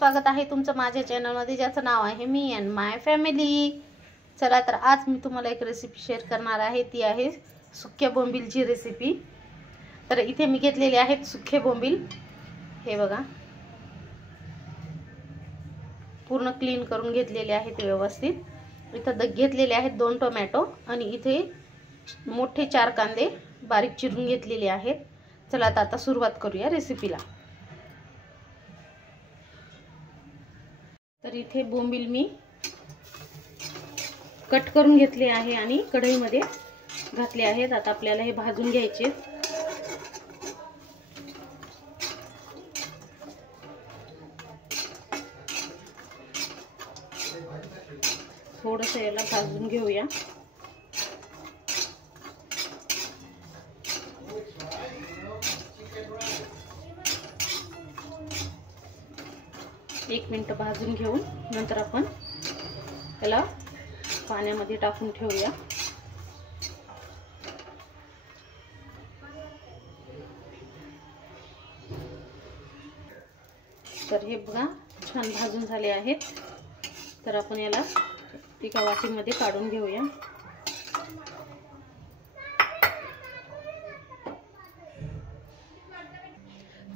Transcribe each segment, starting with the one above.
स्वागत आहे तुमचं माझ्या चॅनलमध्ये, ज्याचं नाव आहे मी अँड माय फॅमिली। चला तर आज मी तुम्हाला एक रेसिपी शेअर करणार आहे, ती आहे सुक्या बोंबीलची रेसिपी। तर इथे मी घेतलेले आहेत सुखे बोंबील, हे बघा पूर्ण क्लीन करून घेतलेले आहेत व्यवस्थित। इथे घेतलेले आहेत 2 टोमॅटो आणि इथे मोठे 4 कांदे बारीक चिरून घेतलेले आहेत। चला आता सुरुवात करूया रेसिपीला। तर इथे बोंबील मी कट करून घेतले आहे आणि कढईमध्ये घातले आहेत। आता आपल्याला हे भाजून घ्यायचे। थोडंसं याला भाजून घेऊया। एक मिनिट भाजून घेऊन नंतर आपण याला पाण्यामध्ये टाकून ठेवूया। तर हे बघा छान भाजून झाले आहेत। तर आपण याला एका वाटीमध्ये काढून घेऊया।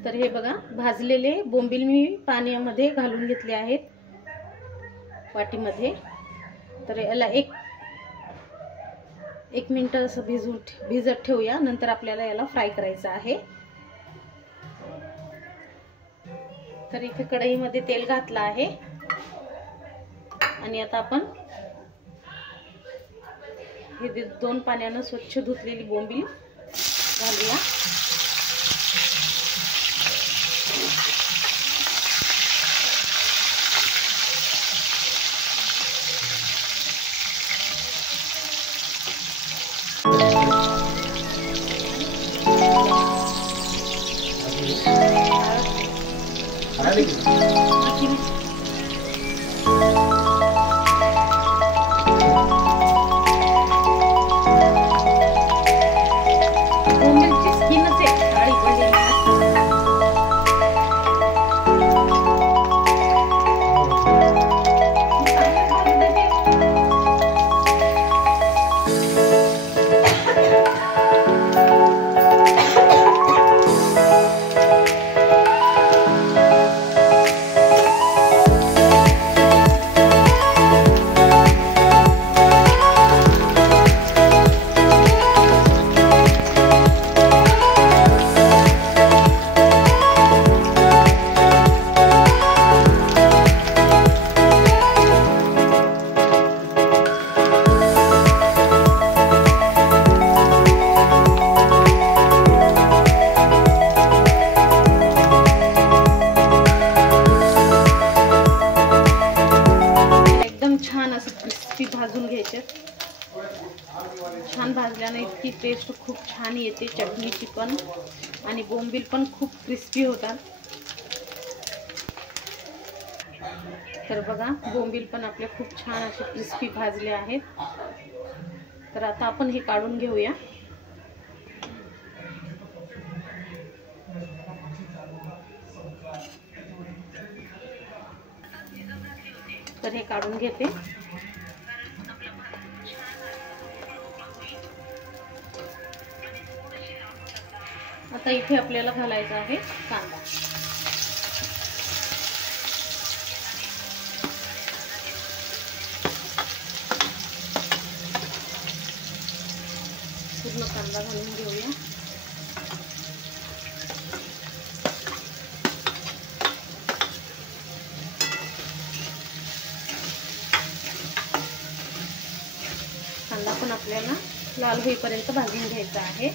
तर हे बघा भाजलेले बोंबील मी पाण्यामध्ये घालून घेतले आहेत वाटीमध्ये। तर याला एक मिनिट असं भिजत ठेवूया, नंतर आपल्याला याला फ्राय करायचं आहे। तर इथे कढईमध्ये तेल घातलं आहे आणि आता आपण हे 2 पाण्याने स्वच्छ धुतलेली बोंबील घालूया। क्रिस्पी भाजून घ्यायचे। छान भाजल्याने इतकी टेस्ट खूप छान येते चटणीची पण, आणि बोंबील पण खूप क्रिस्पी होतात। तर बघा बोंबील पण आपले खूप छान असे क्रिस्पी भाजले आहेत। तर आता आपण हे काढून घेऊया। तर हे काढून घेते। आता इथे आपल्याला घालायचा आहे कांदा। पूर्ण कांदा घालून घेऊया। कांदा पण आपल्याला लाल होईपर्यंत भाजून घ्यायचा आहे।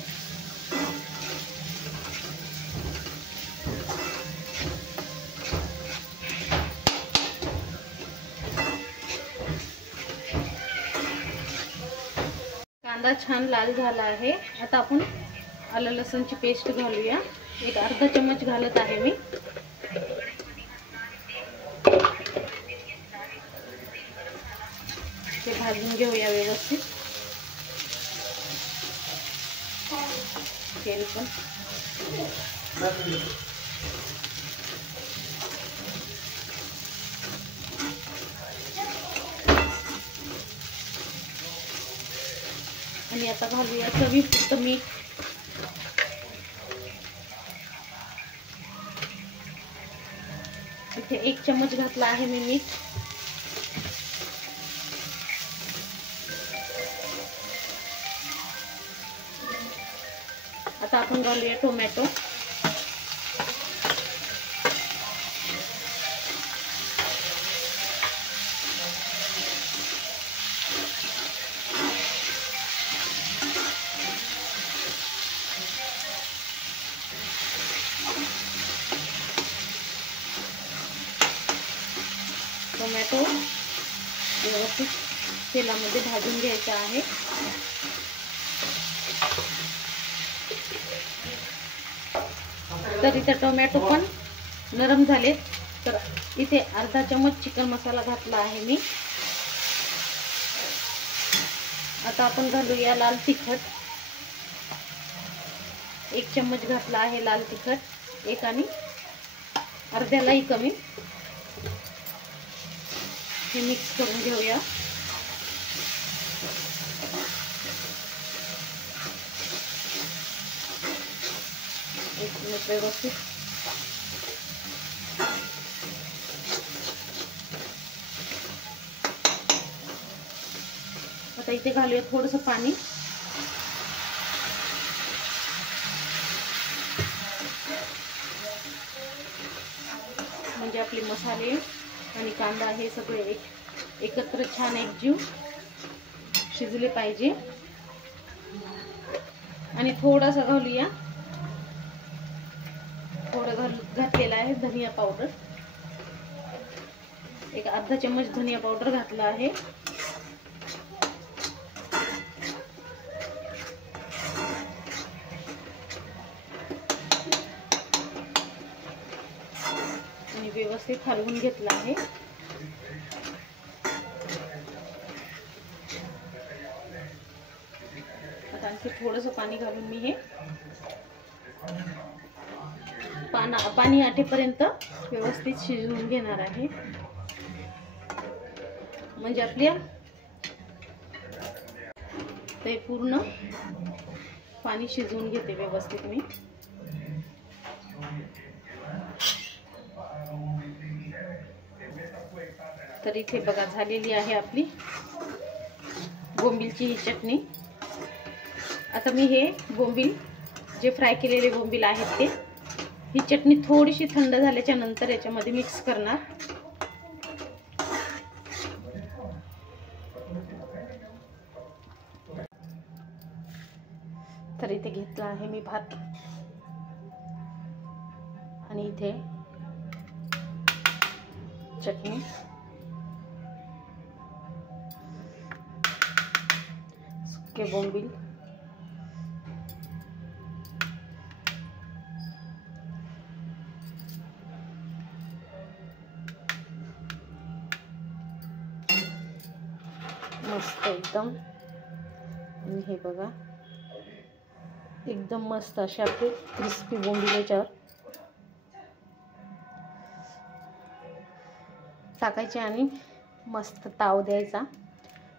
कांदा छान लाल झाला आहे। आता आपण आलं लसूणची पेस्ट घालूया। एक अर्धा चम्मच घालत आहे मी। ते भाजून घेऊया व्यवस्थित। तेल पण आणि आता घालूया चवीपुरतं मीठ. इथे 1 चम्मच घातला आहे मी मीठ. आता आपण घालूया टोमॅटो. टोमॅटो व्यवस्थित तेलामध्ये भाजून घ्यायचा आहे. तर इथे टोमॅटो पण नरम झाले. तर इथे अर्धा चम्मच चिकन मसाला घातला आहे मी. आता आपण घालूया लाल तिखट. 1 चम्मच घातला आहे लाल तिखट. 1 आणि अर्ध्यालाही कमी. हे मिक्स करून घेऊया. एक मिनिट व्यवस्थित. आता इथे घालूया थोडंसं पाणी. म्हणजे आपले मसाले आणि कांदा हे सगळे एकत्र छान एकजीव शिजले पाहिजे. आणि थोडासा घालूया, थोडं घातलेला आहे धनिया पावडर. 1 अर्धा चम्मच धनिया पावडर घातला आहे. आणि व्यवस्थित हलवून घेतला आहे. आता आणखी थोडंसं पाणी घालून मी हे पाणी आटेपर्यंत व्यवस्थित शिजवून घेणार आहे. म्हणजे आपल्या ते पूर्ण पाणी शिजवून घेते व्यवस्थित मी. तर इथे बघा झालेली आहे आपली बोंबीलची ही चटणी. आता मी हे बोंबील जे फ्राय केलेले बोंबील आहेत ते ही चटणी थोडीशी थंड झाल्याच्या नंतर याच्यामध्ये मिक्स करणार. तर इथे घेतला आहे मी भात आणि इथे चटणी. सुके बोंबील. मस्त एकदम. आणि हे बघा एकदम मस्त असे आपले क्रिस्पी बोंबील याच्यावर टाकायचे आणि मस्त ताव द्यायचा.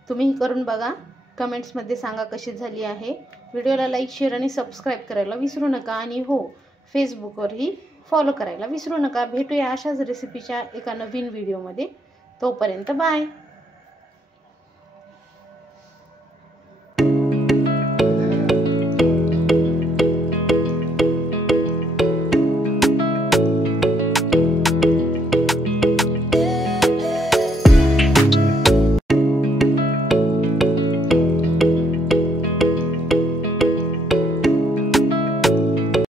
तुम्ही करून बघा. कमेंट्समध्ये सांगा कशी झाली आहे. व्हिडिओला लाईक, शेअर आणि सबस्क्राईब करायला विसरू नका. आणि हो, फेसबुकवरही फॉलो करायला विसरू नका. भेटूया अशाच रेसिपीच्या एका नवीन व्हिडिओमध्ये. तोपर्यंत बाय.